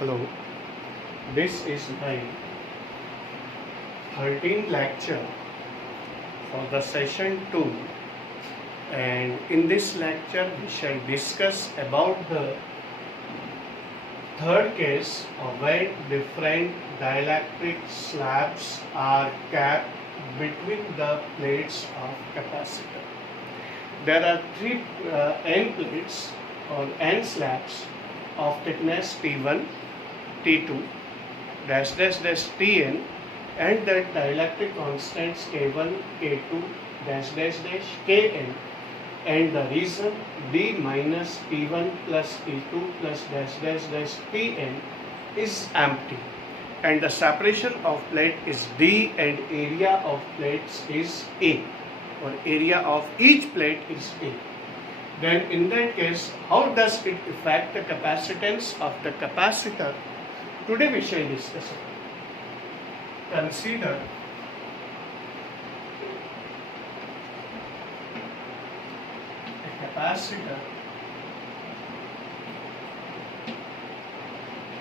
Hello, this is my 13th lecture for the session 2, and in this lecture we shall discuss about the third case of when different dielectric slabs are kept between the plates of capacitor. There are three N plates or N slabs of thickness T1, T2, dash dash dash Tn, and the dielectric constants K1, K2, dash dash dash Kn, and the region D minus P1 plus P2 plus dash dash dash Pn is empty, and the separation of plate is D, and area of plates is A, or area of each plate is A. Then in that case, how does it affect the capacitance of the capacitor? Today we shall discuss it. Consider a capacitor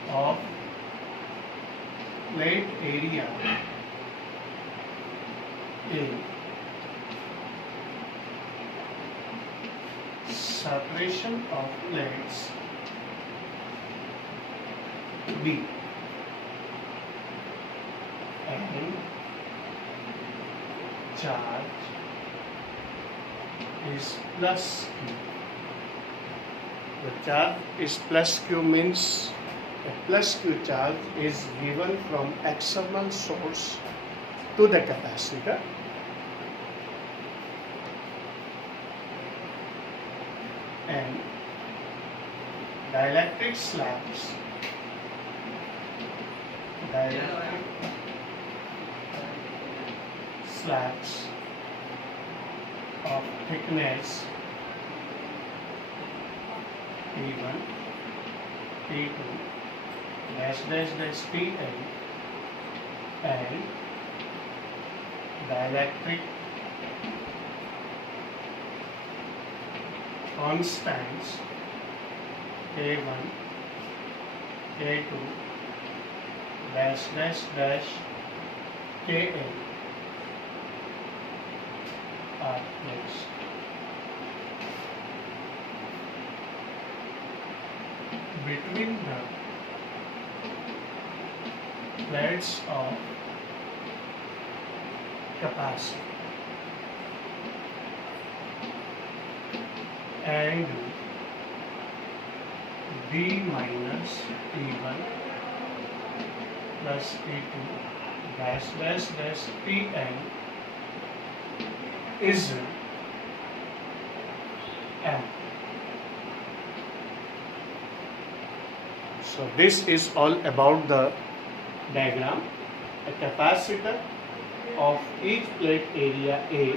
of plate area A, separation of plates B, and charge is plus Q. The charge is plus Q means a plus Q charge is given from external source to the capacitor, and dielectric slabs of thickness T1, T2, dash dash dash Tn, and dielectric constants K1, K2, dash dash dash Kn are placed. Between the plates of capacitor, and D minus T1 plus T2 dash dash dash Tn is M. So this is all about the diagram. A capacitor of each plate area A,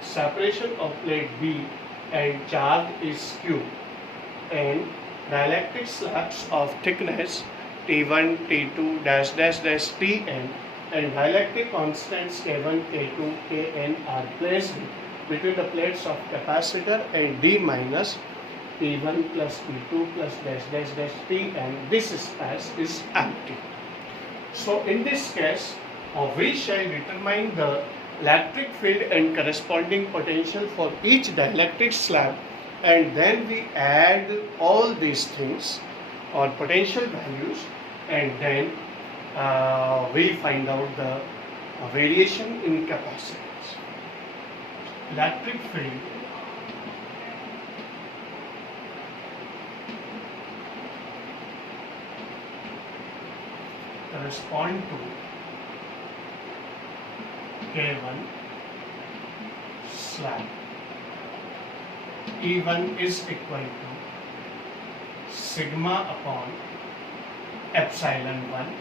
separation of plate B, and charge is Q, and dielectric slabs of thickness T1, T2, dash dash dash Tn, and dielectric constants K1, K2, Kn are placed between the plates of capacitor and D minus P1 plus P2 plus dash dash dash Tn. This space is empty. So in this case, we shall determine the electric field and corresponding potential for each dielectric slab, and then we add all these things or potential values, and then we find out the variation in capacitance. Electric field correspond to K1 slab. E1 is equal to sigma upon epsilon 1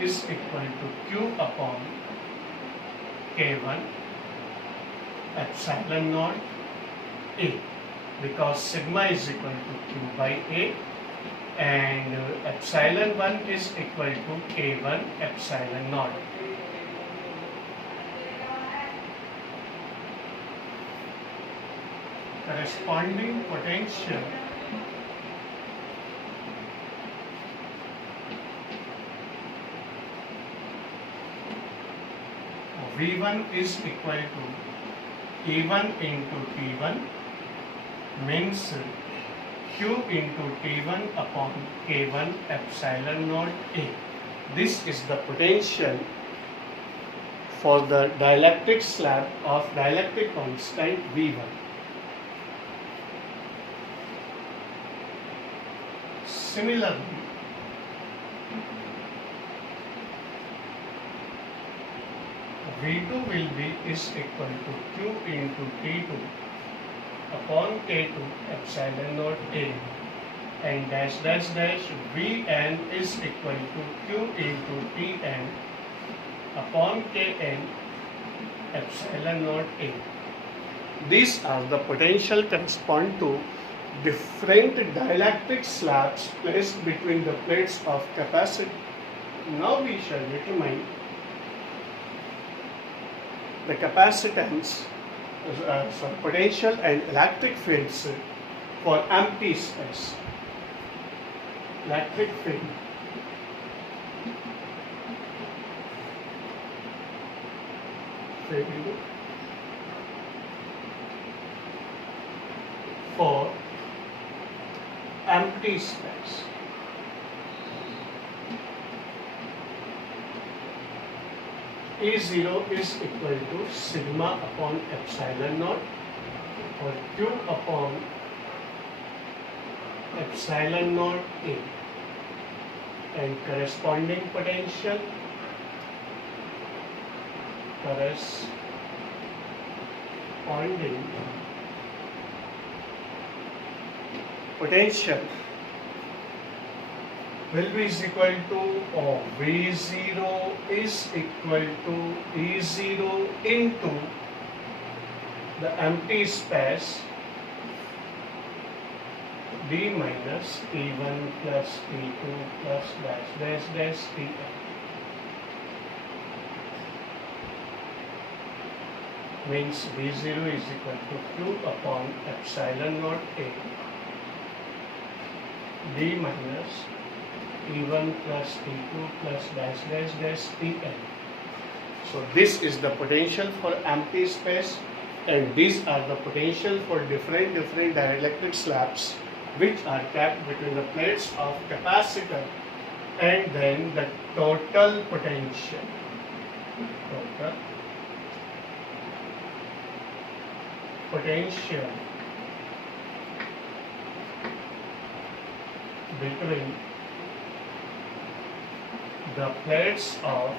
is equal to Q upon K1 epsilon naught A, because sigma is equal to Q by A, and epsilon 1 is equal to K1 epsilon naught. corresponding potential V1 is equal to E1 into T1 means Q into T1 upon K1 epsilon naught A. This is the potential for the dielectric slab of dielectric constant V1. Similarly, V2 will be is equal to Q into T2 upon K2 epsilon naught A, and dash dash dash Vn is equal to Q into Tn upon Kn epsilon naught A. These are the potential correspond to different dielectric slabs placed between the plates of capacitor. Now we shall determine the capacitance, potential and electric fields for empty space. Electric field for empty space. E0 is equal to sigma upon epsilon naught or Q upon epsilon naught A, and corresponding potential will be is equal to, or V0 is equal to E0 into the empty space D minus T1 plus T2 plus dash dash dash Tn. Means V0 is equal to Q upon epsilon naught A D minus T1 plus T2 plus dash dash dash Tn. So this is the potential for empty space, and these are the potential for different dielectric slabs which are kept between the plates of capacitor, and then the total potential. Between the plates of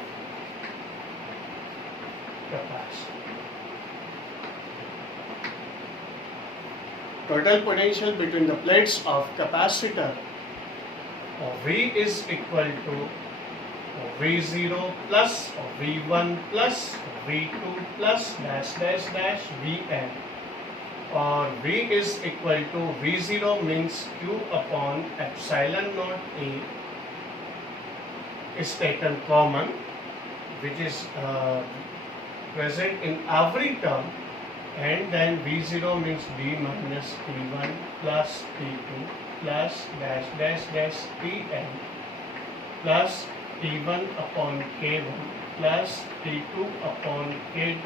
capacitor. Total potential between the plates of capacitor, V is equal to V0 plus V1 plus V2 plus dash dash dash Vn, or V is equal to V0 means Q upon epsilon naught A is taken common, which is present in every term, and then V0 means D minus T1 plus T2 plus dash dash dash Tn plus T1 upon K1 plus T2 upon K2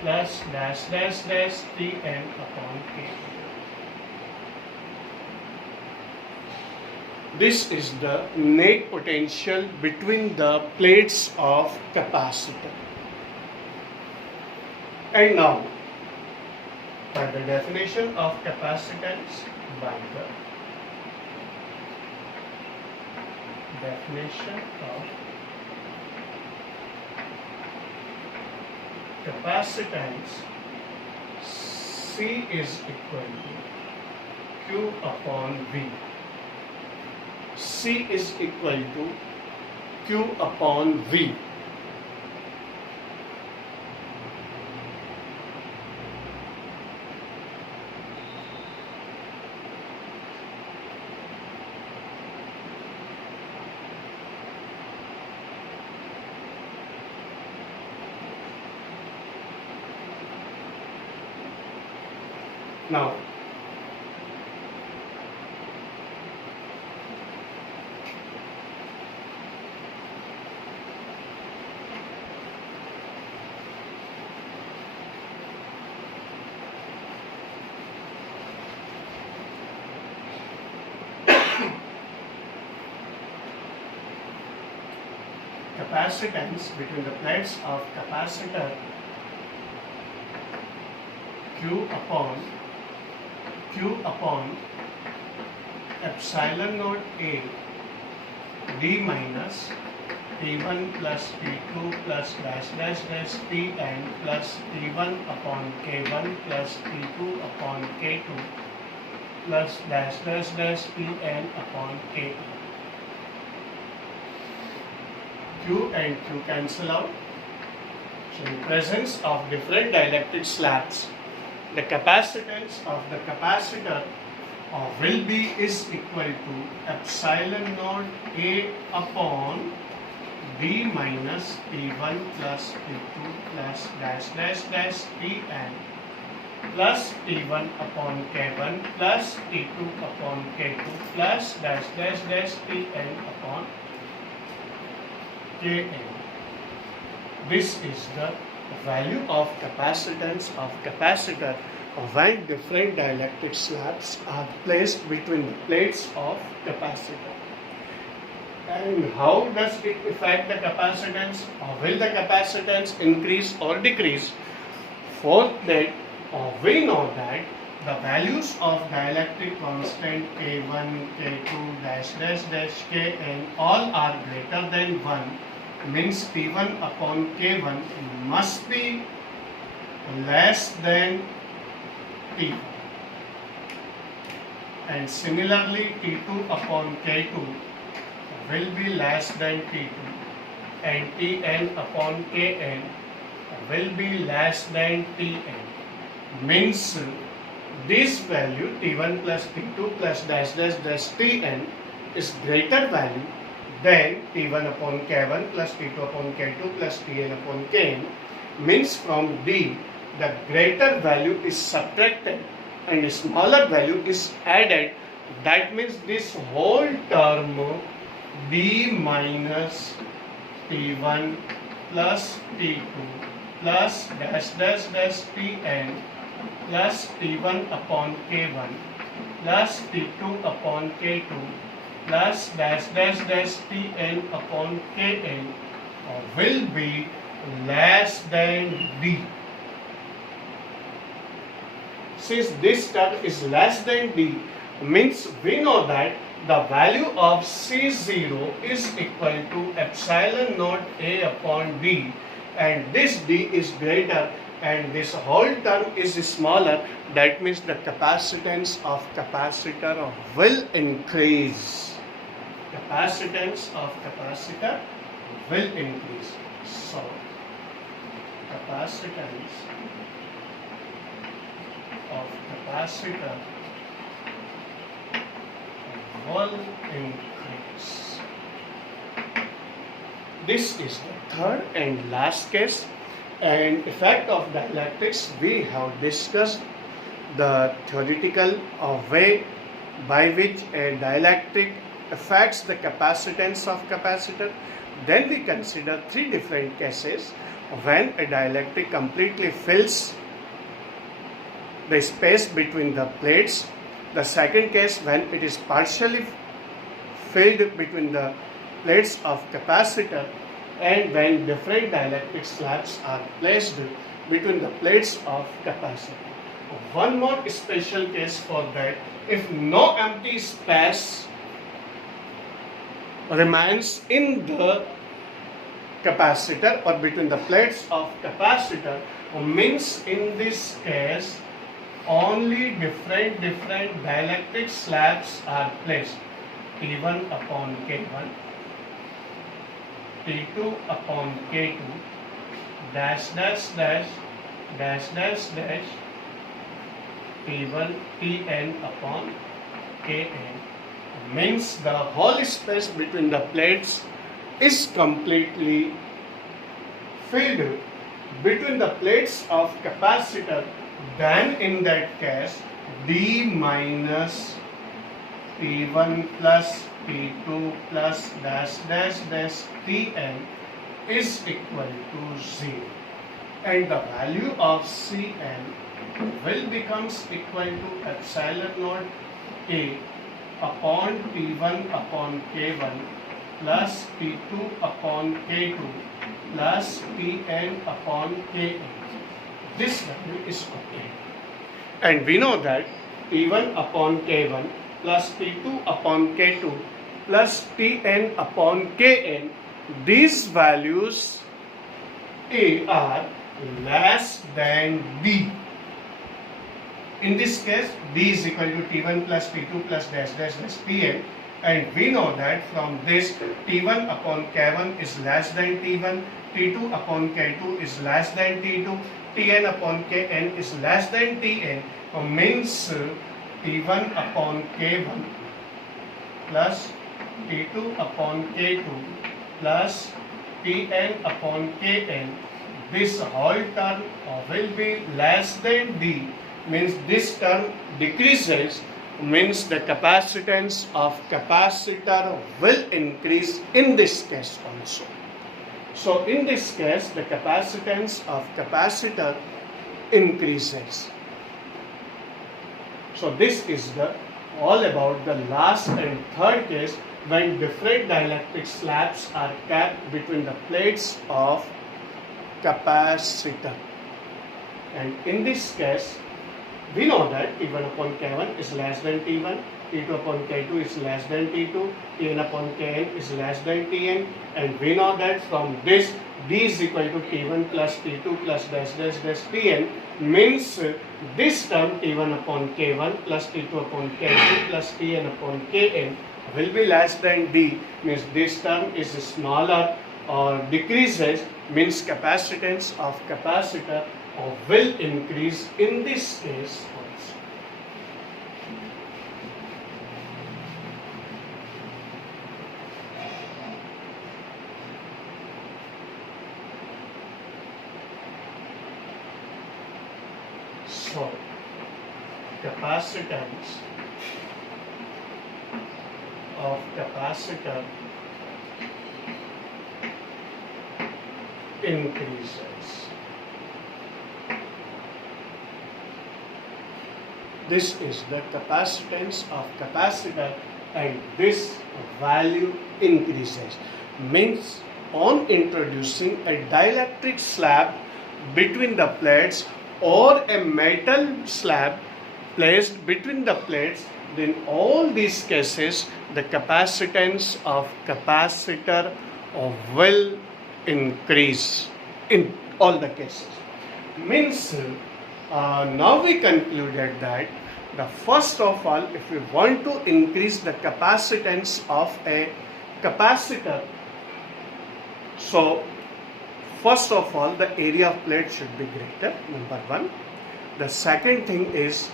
plus dash dash dash Tn upon K2. This is the net potential between the plates of capacitor. And now, by the definition of capacitance, by the definition of capacitance, C is equal to Q upon V. C is equal to Q upon V. Now, capacitance between the plates of capacitor Q upon epsilon naught A d minus T1 plus T2 plus dash dash dash Tn plus T1 upon K1 plus T2 upon K2 plus dash dash dash Tn upon K. Q and Q cancel out. So in presence of different dielectric slabs, the capacitance of the capacitor will be is equal to epsilon naught A upon D minus T1 plus T2 plus dash dash dash Tn plus T1 upon K1 plus T2 upon K2 plus dash dash dash Tn upon Kn. This is the value of capacitance of capacitor when different dielectric slabs are placed between the plates of capacitor. And how does it affect the capacitance? Or will the capacitance increase or decrease? For that, we know that the values of dielectric constant K1, K2, dash dash dash Kn all are greater than 1, means T1 upon K1 must be less than T1. And similarly, T2 upon K2 will be less than T2, and Tn upon Kn will be less than Tn. Means this value T1 plus T2 plus dash dash dash Tn is greater value than T1 upon K1 plus T2 upon K2 plus Tn upon Kn. Means from D the greater value is subtracted and a smaller value is added. That means this whole term D minus T1 plus T2 plus dash dash dash Tn plus T1 upon K1 plus T2 upon K2 plus dash dash dash Tn upon Kn will be less than D. Since this term is less than D, means we know that the value of C0 is equal to epsilon naught A upon D, and this D is greater and this whole term is smaller. That means the capacitance of capacitor will increase. Capacitance of capacitor will increase. So, capacitance of capacitor will increase. This is the third and last case. And effect of dielectrics, we have discussed the theoretical way by which a dielectric affects the capacitance of capacitor. Then we consider three different cases when a dielectric completely fills the space between the plates. The second case when it is partially filled between the plates of capacitor, and when different dielectric slabs are placed between the plates of capacitor. One more special case for that, if no empty space remains in the capacitor or between the plates of capacitor, means in this case only different dielectric slabs are placed. T1 upon K1, T2 upon K2, dash dash dash dash dash dash T1 Tn upon Kn. Means the whole space between the plates is completely filled between the plates of capacitor. Then in that case d minus T1 plus T2 plus dash dash dash Tn is equal to 0, and the value of Cn will becomes equal to epsilon naught A upon T1 upon K1 plus T2 upon K2 plus Tn upon Kn. This value is obtained. And we know that T1 upon K1 plus T2 upon K2 plus Tn upon Kn, these values A are less than D. In this case, D is equal to T1 plus T2 plus dash dash dash Tn, and we know that from this T1 upon K1 is less than T1, T2 upon K2 is less than T2, Tn upon Kn is less than Tn, means T1 upon K1 plus T2 upon K2 plus Tn upon Kn, this whole term will be less than D, means this term decreases, means the capacitance of capacitor will increase in this case also. So in this case, the capacitance of capacitor increases. So this is the all about the last and third case, when different dielectric slabs are kept between the plates of capacitor. And in this case, we know that T1 upon K1 is less than T1, T2 upon K2 is less than T2, Tn upon Kn is less than Tn, and we know that from this D is equal to T1 plus T2 plus dash dash dash Tn, means this term T1 upon K1 plus T2 upon K2 plus Tn upon Kn will be less than D, means this term is smaller or decreases, means capacitance of capacitor will increase in this case also. So, capacitance of capacitor increases. This is the capacitance of capacitor, and this value increases. Means on introducing a dielectric slab between the plates or a metal slab placed between the plates, then all these cases the capacitance of capacitor will increase in all the cases. Means now we concluded that the first of all, if we want to increase the capacitance of a capacitor, so first of all the area of plate should be greater, number one. The second thing is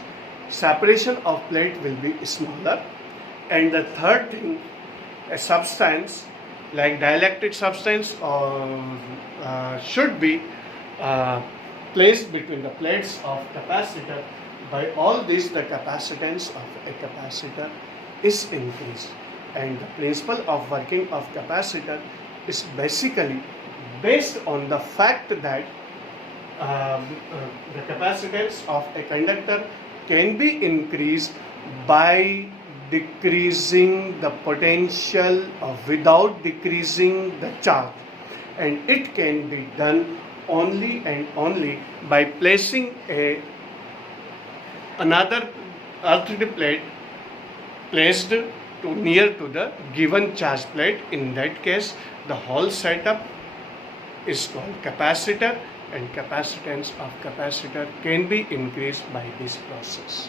separation of plate will be smaller, and the third thing, a substance like dielectric substance should be placed between the plates of capacitor. By all this, the capacitance of a capacitor is increased, and the principle of working of capacitor is basically based on the fact that the capacitance of a conductor can be increased by decreasing the potential without decreasing the charge, and it can be done only and only by placing another earthed plate placed near to the given charge plate. In that case, the whole setup is called capacitor, and capacitance of capacitor can be increased by this process.